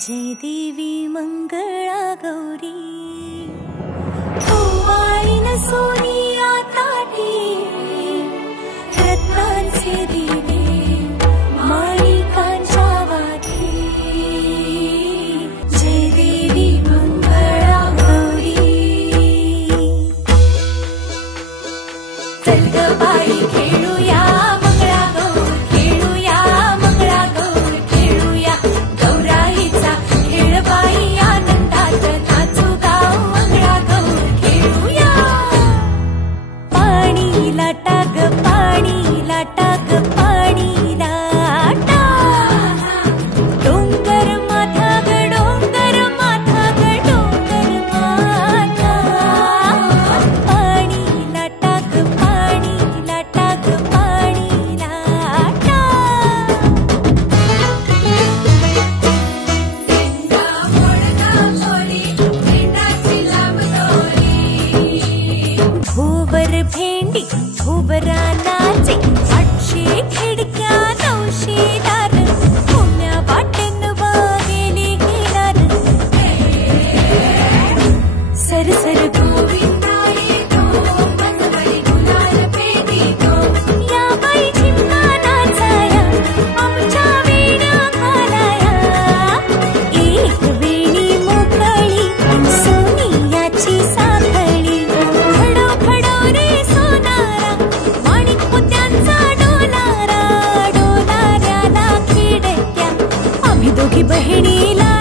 जय देवी मंगळा गौरी ओवाळीन सोनिया ताटी रत्नांचे दिवे माणिकांच्या वाटी जय देवी मंगळा गौरी चल ग बाई खेळूया मंगळागौर खेळूया मंगळागौर खेळूया गौराईचा खेळ बाई आनंदात नाचू गाव मंगळागौर खेळूया पाणी लाटा ग पाणी लाटा ग पाणी लाटा डोंगर माथा ग डोंगर माथा ग डोंगर माथा पाणी लाटा ग पाणी लाटा ग पाणी लाटा भुवर भेंडी भुवरा नाचे 800 खिडक्या 900 दार पुण्या वाटेन वागेली हिलार सरसर गोविंदा येतो मनवळी गुलाल पेटीतो या बाई झिम्मा नाचाया आमच्या वेण्या घालाया एक वेणी मोकळी सोनियाची साखळी खडो खडो रे सोनारा माणिक मोत्यांचा डोलारा डोलाऱ्याला खिडक्या आम्ही दोघी बहिणीला